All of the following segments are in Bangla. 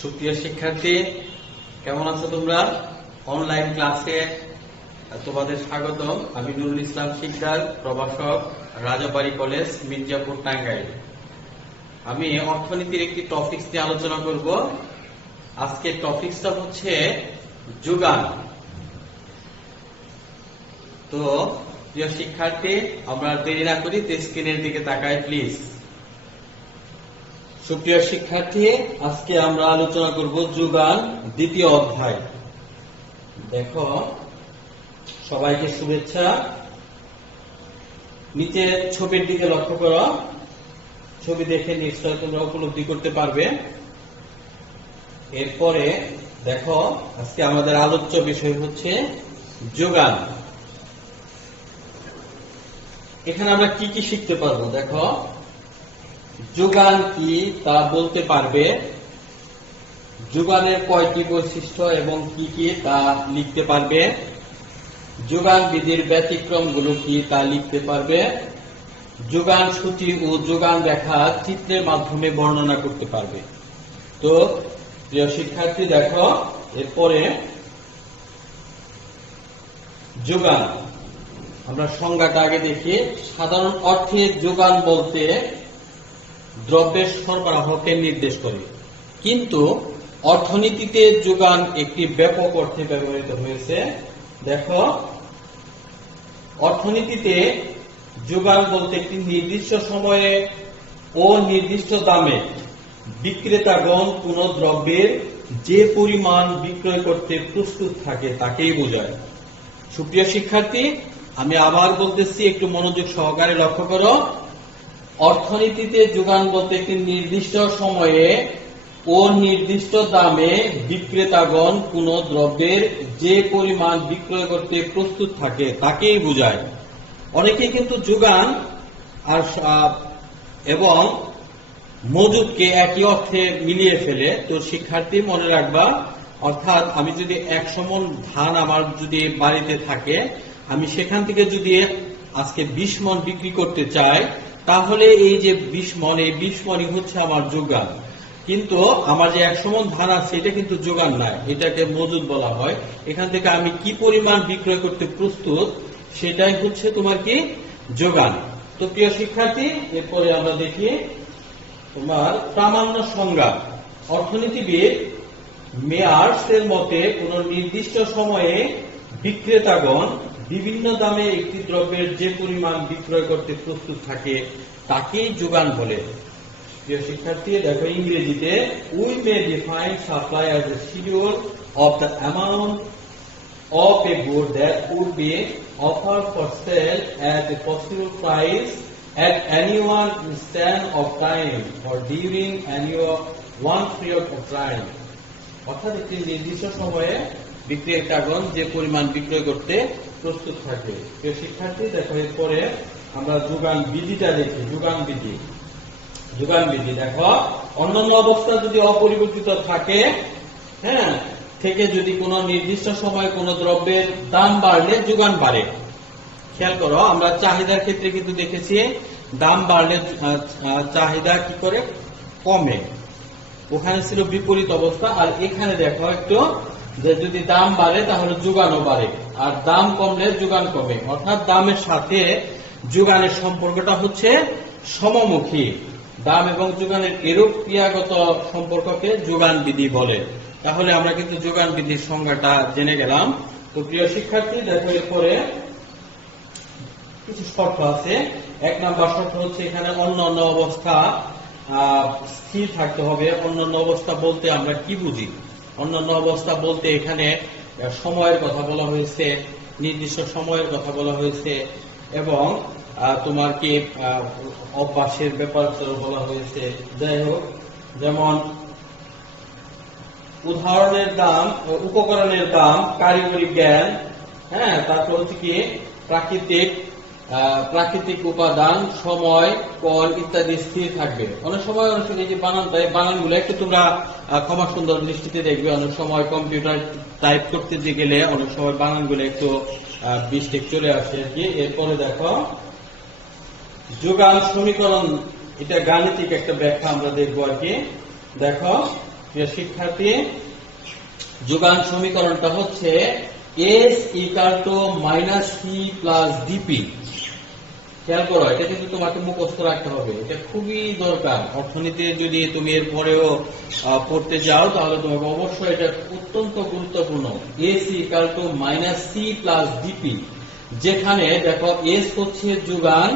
সুপ্রিয় শিক্ষার্থী, কেমন আছো তোমরা? অনলাইন ক্লাসে তোমাদের স্বাগতম। আমি নুরুল ইসলাম শিকদার, প্রভাষক, রাজাবাড়ী কলেজ, মির্জাপুর, টাঙ্গাইল। আমি অর্থনীতির একটি টপিকস নিয়ে আলোচনা করব। আজকের টপিকসটা হচ্ছে যোগান। তো প্রিয় শিক্ষার্থী, আমরা দেরি না করি স্ক্রিনের দিকে তাকাই প্লিজ। সুপ্রিয় শিক্ষার্থী, আজকে আমরা আলোচনা করব যোগান দ্বিতীয় অধ্যায়। দেখো, সবাইকে শুভেচ্ছা। নিচে ছবির দিকে লক্ষ্য করো। ছবি দেখে নিশ্চয় তোমরা উপলব্ধি করতে পারবে। এরপরে দেখো, আজকে আমাদের আলোচ্য বিষয় হচ্ছে যোগান। এখানে আমরা কি কি শিখতে পারবো? দেখো, যোগান কি তা বলতে পারবে, যোগানের কয়টি বৈশিষ্ট্য এবং কি কি তা লিখতে পারবে, যোগান বিধির ব্যতিক্রমগুলো কি তা লিখতে পারবে, যোগান সূচি ও যোগান রেখা চিত্রের মাধ্যমে বর্ণনা করতে পারবে। তো প্রিয় শিক্ষার্থী, দেখো, এরপরে যোগান আমরা সংজ্ঞাটা আগে দেখি। সাধারণ অর্থে যোগান বলতে দ্রব্যের সরবরাহকে নির্দেশ করে, কিন্তু অর্থনীতিতে যোগান একটি ব্যাপক অর্থে ব্যবহৃত হয়েছে। দেখো, অর্থনীতিতে যোগান বলতে একটি নির্দিষ্ট সময়ে ও নির্দিষ্ট দামে বিক্রেতাগণ কোন দ্রব্যের যে পরিমাণ বিক্রয় করতে প্রস্তুত থাকে তাকেই বোঝায়। সুপ্রিয় শিক্ষার্থী, আমি আবার বলতেছি, একটু মনোযোগ সহকারে লক্ষ্য করো। অর্থনীতিতে যোগান বলতে একটি নির্দিষ্ট সময়ে ও নির্দিষ্ট দামে বিক্রেতাগণ কোন দ্রব্যের যে পরিমাণ বিক্রয় করতে প্রস্তুত থাকে তাকেই বোঝায়। অনেকেই কিন্তু যোগান আর এবং মজুদকে একই অর্থে মিলিয়ে ফেলে। তো শিক্ষার্থী, মনে রাখবা, অর্থাৎ আমি যদি 100 মণ ধান আমার যদি বাড়িতে থাকে, আমি সেখান থেকে যদি আজকে 20 মণ বিক্রি করতে চাই, তাহলে এই যে 20 মণ, এই 20 মণই হচ্ছে আমার যোগান। কিন্তু আমার যে 100 মণ ধান আছে, এটা কিন্তু যোগান নয়, এটাকে মজুদ বলা হয়। এখান থেকে আমি কি পরিমাণ বিক্রয় করতে প্রস্তুত, সেটাই হচ্ছে তোমার কি যোগান। তো প্রিয় শিক্ষার্থী, এরপরে আমরা দেখি তোমার প্রামাণ্য সংজ্ঞা। অর্থনীতিবিদ মেয়ার্সের মতে কোন নির্দিষ্ট সময়ে বিক্রেতাগণ বিভিন্ন দামে একটি দ্রব্যের যে পরিমাণ বিক্রয় করতে প্রস্তুত থাকে তাকেই যোগান বলে। প্রিয় শিক্ষার্থী, দেখো, ইংরেজিতে we may define supply as a schedule of the amount of a good that would be offered for sale at a possible price at any one instant of time or during any one period of time. অর্থাৎ একটি নির্দিষ্ট সময়ে বিক্রেতাগণ যে পরিমাণ বিক্রয় করতে প্রস্তুত থাকে। প্রিয় শিক্ষার্থী, দেখো, এরপরে আমরা যোগান বিধিটা দেখি। যোগান বিধি দেখো, অন্যান্য অবস্থা যদি অপরিবর্তিত থাকে, হ্যাঁ, থেকে যদি কোন নির্দিষ্ট সময় কোন দ্রব্যের দাম বাড়লে যোগান বাড়ে। খেয়াল করো, আমরা চাহিদার ক্ষেত্রে কিন্তু দেখেছি দাম বাড়লে চাহিদা কি করে কমে, ওখানে ছিল বিপরীত অবস্থা। আর এখানে দেখো একটু, যে যদি দাম বাড়ে তাহলে যোগানও বাড়ে, আর দাম কমলে যোগান কমে। অর্থাৎ দামের সাথে যোগানের সম্পর্কটা হচ্ছে সমমুখী। দাম এবং যোগানের এরূপ ক্রিয়াগত সম্পর্ককে যোগান বিধি বলে। তাহলে আমরা কিন্তু যোগান বিধির সংজ্ঞাটা জেনে গেলাম। তো প্রিয় শিক্ষার্থী, দেখো, এরপরে কিছু শর্ত আছে। 1 নম্বর শর্ত হচ্ছে এখানে অন্যান্য অবস্থা স্থির থাকতে হবে। অন্যান্য অবস্থা বলতে আমরা কি বুঝি? অন্যান্য অবস্থা বলতে এখানে সময়ের কথা বলা হয়েছে, নির্দিষ্ট সময়ের কথা বলা হয়েছে, এবং তোমার কি অভ্যাসের ব্যাপার বলা হয়েছে। যাই হোক, যেমন উদাহরণের দাম, উপকরণের দাম, কারিগরি জ্ঞান, হ্যাঁ, তারপর হচ্ছে কি প্রাকৃতিক উপাদান, সময়, কল ইত্যাদি স্থির থাকবে। অনেক সময় অনেক সময় যে বানানগুলো একটু তোমরা ক্ষমা সুন্দর দৃষ্টিতে দেখবে। অনেক সময় কম্পিউটার টাইপ করতে গেলে অনেক সময় বানানগুলো একটু মিস্টেক চলে আসে আর কি। এরপরে দেখো, যোগান সমীকরণ, এটা গাণিতিক একটা ব্যাখ্যা আমরা দেখবো আর কি। দেখো, প্রিয় শিক্ষার্থী, যোগান সমীকরণটা হচ্ছে S = -C + dp। খেয়াল করো, এটা কিন্তু তোমাকে মুখস্থ রাখতে হবে, এটা খুবই দরকার। অর্থনীতি যদি তুমি এর পরেও পড়তে যাও তাহলে তোমাকে অবশ্যই এটা অত্যন্ত গুরুত্বপূর্ণ। S = -C + dp, যেখানে দেখো S হচ্ছে যোগান,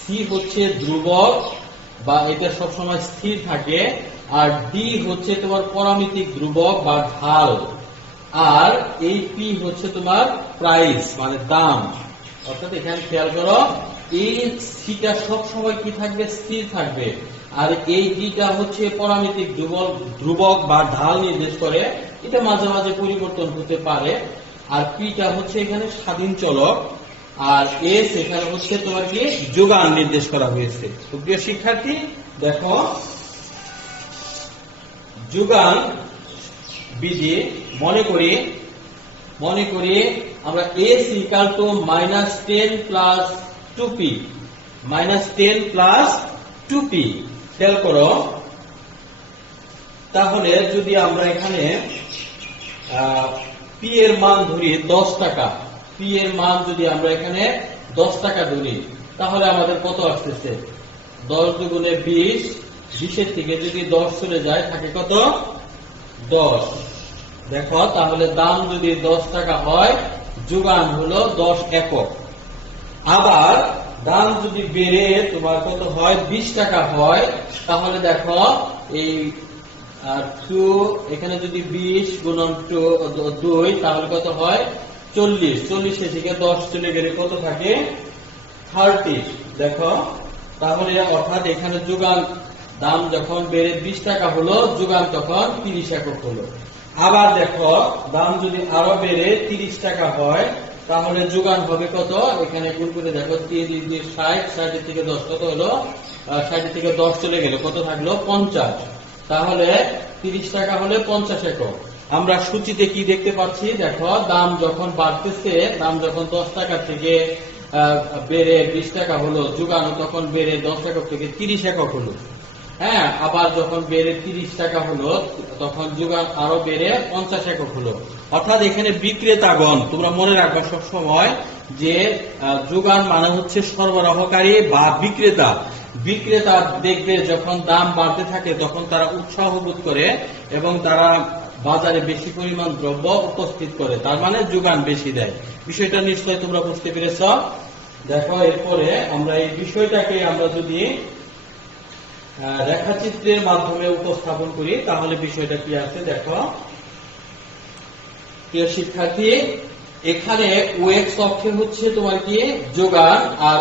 C হচ্ছে ধ্রুবক বা এটা সবসময় স্থির থাকে, আর D হচ্ছে তোমার পরামিতিক ধ্রুবক বা ঢাল, আর এই P হচ্ছে তোমার প্রাইস মানে দাম। অর্থাৎ এখানে খেয়াল করো, এই সিটা সবসময় কি থাকবে, স্থির থাকবে, আর এই ডিটা হচ্ছে পরামিতিক ধ্রুবক বা ঢাল নির্দেশ করে, এটা মাঝে মাঝে পরিবর্তন হতে পারে। আর পিটা হচ্ছে এখানে স্বাধীন চলক, আর এস এখানে হচ্ছে তোমার কি যোগান নির্দেশ করা হয়েছে। তো প্রিয় শিক্ষার্থী দেখো, যোগান বিধি মনে করি আমরা S = -10 + 2p, -10 + 2p। খেয়াল করো, তাহলে যদি আমরা এখানে p এর মান ধরি 10 টাকা, p এর মান যদি আমরা এখানে 10 টাকা ধরি, তাহলে আমাদের কত আসতেছে? 10 দুগুণে 20, 20 এর থেকে যদি 10 চলে যায় থাকে কত? 10। দেখো, তাহলে দাম যদি 10 টাকা হয়, যোগান হলো 10 একক। আবার দাম যদি বেড়ে তোমার কত হয়, 20 টাকা হয়, তাহলে দেখো এই 2 এখানে যদি 20 গুণন 2 তাহলে কত হয়? 40। 40 থেকে 10 চলে গেলে কত থাকে? 30। দেখো, তাহলে অর্থাৎ এখানে যোগান দাম যখন বেড়ে 20 টাকা হলো, যোগান তখন 30 একক হলো। আবার দেখো, দাম যদি আরো বেড়ে 30 টাকা হয়, তাহলে যোগান হবে কত? এখানে গুণ করে দেখো, 30 60, 60 থেকে 10 কত হলো? 60 থেকে 10 চলে গেলে কত থাকলো? 50। তাহলে 30 টাকা হলে 50 একক। আমরা সূচিতে কি দেখতে পাচ্ছি? দেখো, দাম যখন বাড়তেছে, দাম যখন 10 টাকা থেকে বেড়ে 20 টাকা হলো, যোগান তখন বেড়ে 10 একক থেকে 30 একক হলো। হ্যাঁ, আবার যখন বেড়ে 30 টাকা হলো, তখন যোগান আরো বেড়ে 50 একক হলো। অর্থাৎ এখানে বিক্রেতাগণ, তোমরা মনে রাখবা সব সময় যে যোগান মানে হচ্ছে সরবরাহকারী বা বিক্রেতা। বিক্রেতা দেখবে যখন দাম বাড়তে থাকে তখন তারা উৎসাহ বোধ করে এবং তারা বাজারে বেশি পরিমাণ দ্রব্য উপস্থিত করে, তার মানে যোগান বেশি দেয়। বিষয়টা নিশ্চয় তোমরা বুঝতে পেরেছ। দেখো, এরপরে আমরা এই বিষয়টাকে আমরা যদি রেখাচিত্রের মাধ্যমে উপস্থাপন করি তাহলে বিষয়টা কি আছে দেখো। প্রিয় শিক্ষার্থী, এখানে x অক্ষে হচ্ছে তোমার কি যোগান, আর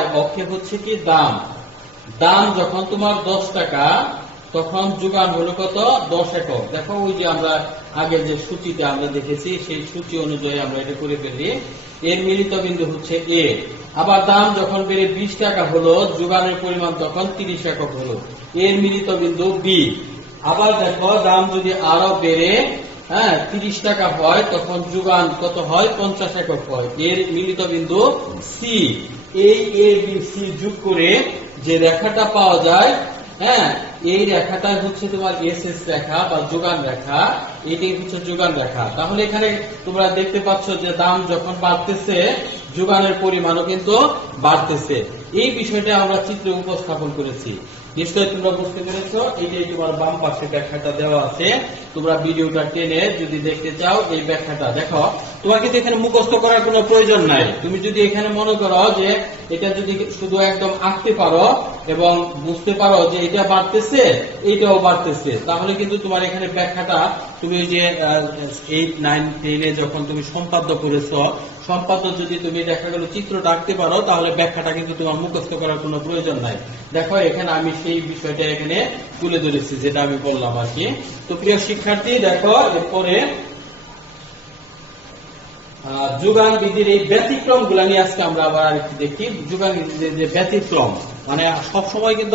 y অক্ষে হচ্ছে কি দাম। দাম যখন তোমার 10 টাকা, তখন যোগান হলো কত? 10 একক। দেখো, ওই যে আমরা আগে যে সূচিতে আমরা দেখেছি সেই সূচি অনুযায়ী আমরা এটা করে ফেলি। এর মিলিত বিন্দু হচ্ছে a। আবার দাম যখন বেড়ে 20 টাকা হলো, যোগানের পরিমাণ তখন 30 একক হলো। এর মিলিত বিন্দু b। আবার দেখো, দাম যদি আরো বেড়ে 30 টাকা হয়, তখন যোগান কত হয়? 50 একক হয়। এর মিলিত বিন্দু c। এই a b c যোগ করে যে রেখাটা পাওয়া যায়, এই রেখাটা হচ্ছে তোমার এসএস রেখা বা যোগান রেখা। এটাই হচ্ছে যোগান রেখা। তাহলে এখানে তোমরা দেখতে পাচ্ছ যে দাম যখন বাড়তেছে, যোগানের পরিমাণও কিন্তু বাড়তেছে। এই বিষয়টা আমরা চিত্রে উপস্থাপন করেছি। নিশ্চয়ই তোমরা বুঝতে পেরেছ। এইটাই তোমার বাম পাশে ব্যাখ্যাটা দেওয়া আছে। তোমরা ভিডিওটা টেনে যদি দেখতে চাও, এই ব্যাখ্যাটা দেখো। তোমাকে তো এখানে মুখস্থ করার কোনো প্রয়োজন নাই। তুমি যদি এখানে মনে করো যে এটা যদি শুধু একদম আঁকতে পারো এবং বুঝতে পারো যে এটা বাড়তেছে, এইটাও বাড়তেছে, তাহলে কিন্তু তোমার এখানে ব্যাখ্যাটা তুমি যে 8, 9, 10 এ যখন তুমি সম্পাদ্য করেছ, সম্পাদ্য যদি তুমি দেখা গেল চিত্রটা আঁকতে পারো, তাহলে ব্যাখ্যাটা কিন্তু তোমার মুখস্থ করার কোনো প্রয়োজন নাই। দেখো, এখানে আমি সেই বিষয়টা এখানে তুলে ধরেছি যেটা আমি বললাম আর কি। তো প্রিয় শিক্ষার্থী দেখো, এরপরে যোগান বিধির এই ব্যতিক্রম গুলা নিয়ে আজকে আমরা আবার আরেকটু দেখি। যোগান বিধির যে ব্যতিক্রম, মানে সবসময় কিন্তু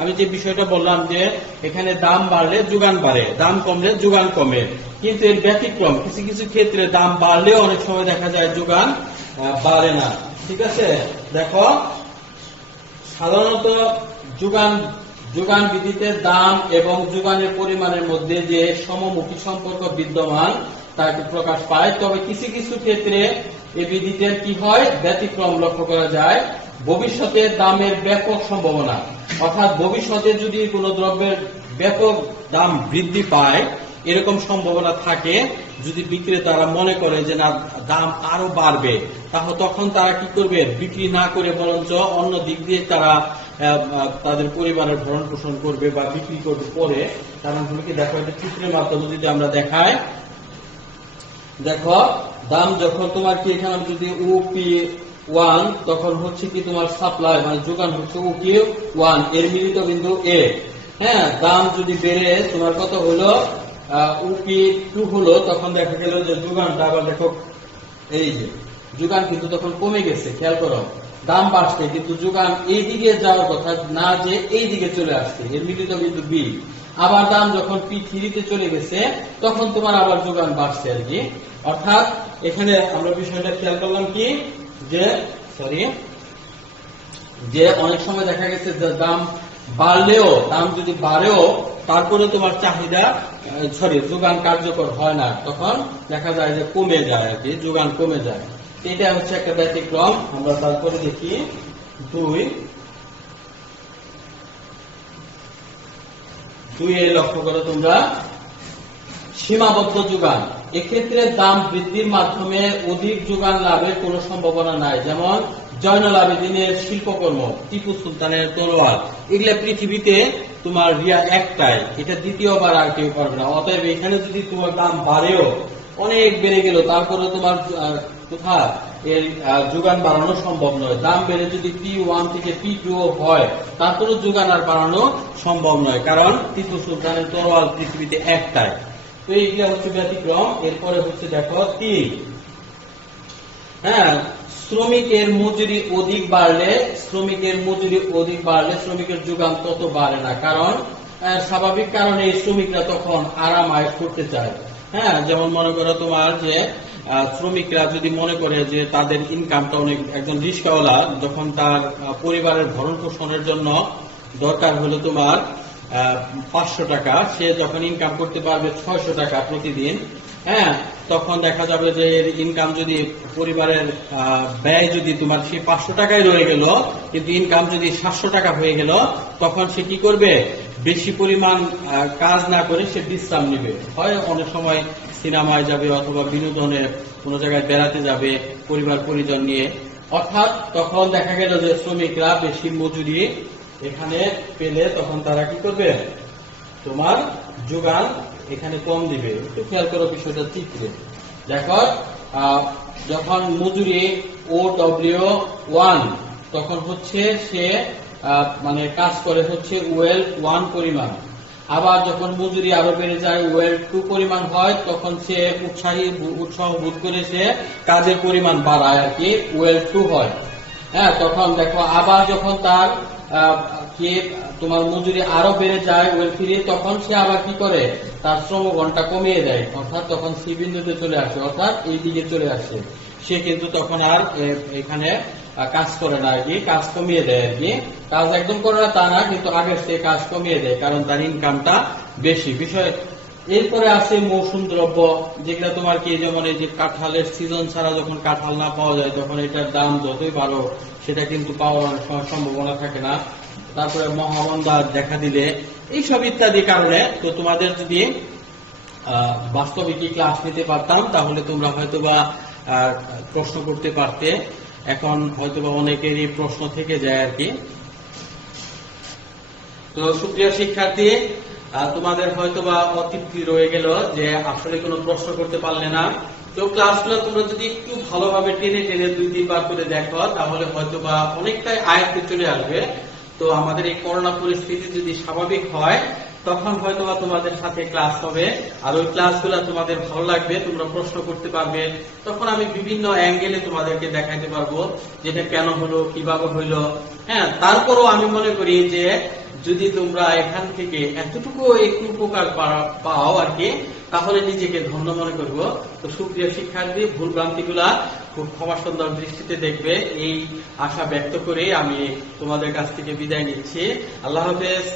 আমি যে বিষয়টা বললাম যে এখানে দাম বাড়লে যোগান বাড়ে, দাম কমলে যোগান কমে, কিন্তু এর ব্যতিক্রম কিছু কিছু ক্ষেত্রে দাম বাড়লেও অনেক সময় দেখা যায় যোগান বাড়ে না। ঠিক আছে, দেখো, সাধারণত যোগান যোগান বিধিতে দাম এবং যোগানের পরিমাণের মধ্যে যে সমমুখী সম্পর্ক বিদ্যমান তা প্রকাশ পায়। তবে কিছু কিছু ক্ষেত্রে এই বিধিতে কি হয়, ব্যতিক্রম লক্ষ্য করা যায়। ভবিষ্যতে দামের ব্যাপক সম্ভাবনা, অর্থাৎ ভবিষ্যতে যদি কোনো দ্রব্যের ব্যাপক দাম বৃদ্ধি পায় এরকম সম্ভাবনা থাকে, যদি বিক্রেতারা মনে করে যে না দাম আরো বাড়বে, তাহলে তখন তারা কি করবে, বিক্রি না করে বরঞ্চ অন্য দিক দিয়ে তারা তাদের পরিবারের ভরণ পোষণ করবে বা বিক্রি করবে পরে। কারণ তুমি কি দেখো, এটা চিত্রের মাধ্যমে যদি আমরা দেখাই, দেখো দাম যখন তোমার কি এখানে যদি OP1 তখন হচ্ছে কি তোমার সাপ্লাই মানে যোগান হচ্ছে OQ1 এর মিলিত বিন্দু A। হ্যাঁ, দাম যদি বেড়ে তোমার কত হলো OP2 হলো, তখন দেখা গেল যে যোগানটা আবার দেখো এই যে যোগান কিন্তু তখন কমে গেছে। খেয়াল করো, দাম বাড়ছে কিন্তু যোগান এই দিকে যাওয়ার কথা না, যে এই দিকে চলে আসছে, এর মিলিত বিন্দু B। আবার দাম যখন P3 তে চলে গেছে তখন তোমার আবার যোগান বাড়ছে আর কি। অর্থাৎ এখানে আমরা বিষয়টা খেয়াল করলাম কি, যে অনেক সময় দেখা গেছে যে দাম বাড়লেও, দাম যদি বাড়েও তারপরে তোমার চাহিদা যোগান কার্যকর হয় না, তখন দেখা যায় যে কমে যায় আর কি, যোগান কমে যায়। এটা হচ্ছে একটা ব্যতিক্রম। আমরা তারপরে দেখি 2 এ লক্ষ্য করো তোমরা, সীমাবদ্ধ যোগান। এক্ষেত্রে দাম বৃদ্ধির মাধ্যমে অধিক যোগান লাভের কোনো সম্ভাবনা নাই। যেমন জয়নুল আবেদিনের শিল্পকর্ম, টিপু সুলতানের তলোয়ার, এগুলা পৃথিবীতে তোমার রিয়া একটাই, এটা দ্বিতীয়বার আর কেউ পারবে না। অতএব এখানে যদি তোমার দাম বাড়েও অনেক বেড়ে গেল, তারপরে তোমার কোথায় এর যোগান বাড়ানো সম্ভব নয়। দাম বেড়ে যদি P1 থেকে P2 হয়, তারপরে যোগান আর বাড়ানো সম্ভব নয়, কারণ টিপু সুলতানের তলোয়ার পৃথিবীতে একটাই। তো এইগুলা হচ্ছে ব্যতিক্রম। এরপরে হচ্ছে দেখো 3, হ্যাঁ, শ্রমিকের মজুরি অধিক বাড়লে শ্রমিকের যোগান তত বাড়ে না, কারণ স্বাভাবিক কারণে শ্রমিকরা তখন আরাম আয়েশ করতে চায়। হ্যাঁ, যেমন মনে করো তোমার যে শ্রমিকরা যদি মনে করে যে তাদের ইনকামটা অনেক, একজন রিস্কাওয়ালা যখন তার পরিবারের ভরণ পোষণের জন্য দরকার হলো তোমার 500 টাকা, সে যখন ইনকাম করতে পারবে 600 টাকা প্রতিদিন, হ্যাঁ, তখন দেখা যাবে যে ইনকাম যদি পরিবারের ব্যয় যদি তোমার সেই 500 টাকায় রয়ে গেল, কিন্তু ইনকাম যদি 700 টাকা হয়ে গেল, তখন সে কি করবে, বেশি পরিমাণ কাজ না করে সে বিশ্রাম নিবে, হয় অনেক সময় সিনেমায় যাবে অথবা বিনোদনে কোনো জায়গায় বেড়াতে যাবে পরিবার পরিজন নিয়ে। অর্থাৎ তখন দেখা গেল যে শ্রমিকরা বেশি মজুরি এখানে পেলে তখন তারা কি করবে, তোমার যোগান এখানে কম দিবে। একটু খেয়াল করো বিষয়টা চিত্রে দেখো, যখন মজুরি OW1 তখন হচ্ছে সে মানে কাজ করে হচ্ছে OL1 পরিমাণ। আবার যখন মজুরি আরো বেড়ে যায় OL2 পরিমাণ হয়, তখন সে উৎসাহ বোধ করে সে কাজের পরিমাণ বাড়ায় আর কি, OL2 হয়। হ্যাঁ, তখন দেখো আবার যখন তার তোমার মজুরি আরো বেড়ে যায় OL3, তখন সে আবার কি করে, তার শ্রম ঘন্টা কমিয়ে দেয়, অর্থাৎ তখন সি বিন্দুতে চলে আসে, অর্থাৎ এই দিকে চলে আসে। সে কিন্তু তখন আর এখানে কাজ করে না আর কি, কাজ কমিয়ে দেয় আর কি, কাজ একদম করে না তা না, কিন্তু আগে সে কাজ কমিয়ে দেয়, কারণ তার ইনকামটা বেশি। বিষয় এরপরে আছে মৌসুম দ্রব্য, যেগুলা তোমার কি, যেমন এই যে কাঁঠালের সিজন ছাড়া যখন কাঁঠাল না পাওয়া যায়, তখন এটার দাম যতই বাড়ো সেটা কিন্তু পাওয়ার সম্ভাবনা থাকে না। তারপরে মহামন্দা দেখা দিলে, এইসব ইত্যাদি কারণে। তো তোমাদের যদি বাস্তবিকই ক্লাস নিতে পারতাম তাহলে তোমরা হয়তোবা প্রশ্ন করতে পারতে। এখন হয়তোবা অনেকেরই প্রশ্ন থেকে যায় আর কি। তো সুপ্রিয় শিক্ষার্থী, তোমাদের হয়তোবা অতৃপ্তি রয়ে গেল যে আসলে কোনো প্রশ্ন করতে পারলে না। তো ক্লাসগুলো তোমরা যদি একটু ভালোভাবে টেনে টেনে 2-3 বার করে দেখো, তাহলে হয়তোবা অনেকটাই আয়ত্তে চলে আসবে। তো আমাদের এই করোনা পরিস্থিতি যদি স্বাভাবিক হয়, তখন হয়তোবা তোমাদের সাথে ক্লাস হবে, আর ওই ক্লাসগুলো তোমাদের ভালো লাগবে, তোমরা প্রশ্ন করতে পারবে। তখন আমি বিভিন্ন অ্যাঙ্গেলে তোমাদেরকে দেখাইতে পারবো যেটা কেন হলো, কিভাবে হইলো। হ্যাঁ, তারপরও আমি মনে করি যে যদি তোমরা এখান থেকে এতটুকু একটু উপকার পাও আর কি, তাহলে নিজেকে ধন্য মনে করবো। তো সুপ্রিয় শিক্ষার্থী, ভুল ভ্রান্তিগুলা খুব ক্ষমা সুন্দর দৃষ্টিতে দেখবে, এই আশা ব্যক্ত করে আমি তোমাদের কাছ থেকে বিদায় নিচ্ছি। আল্লাহ হাফেজ।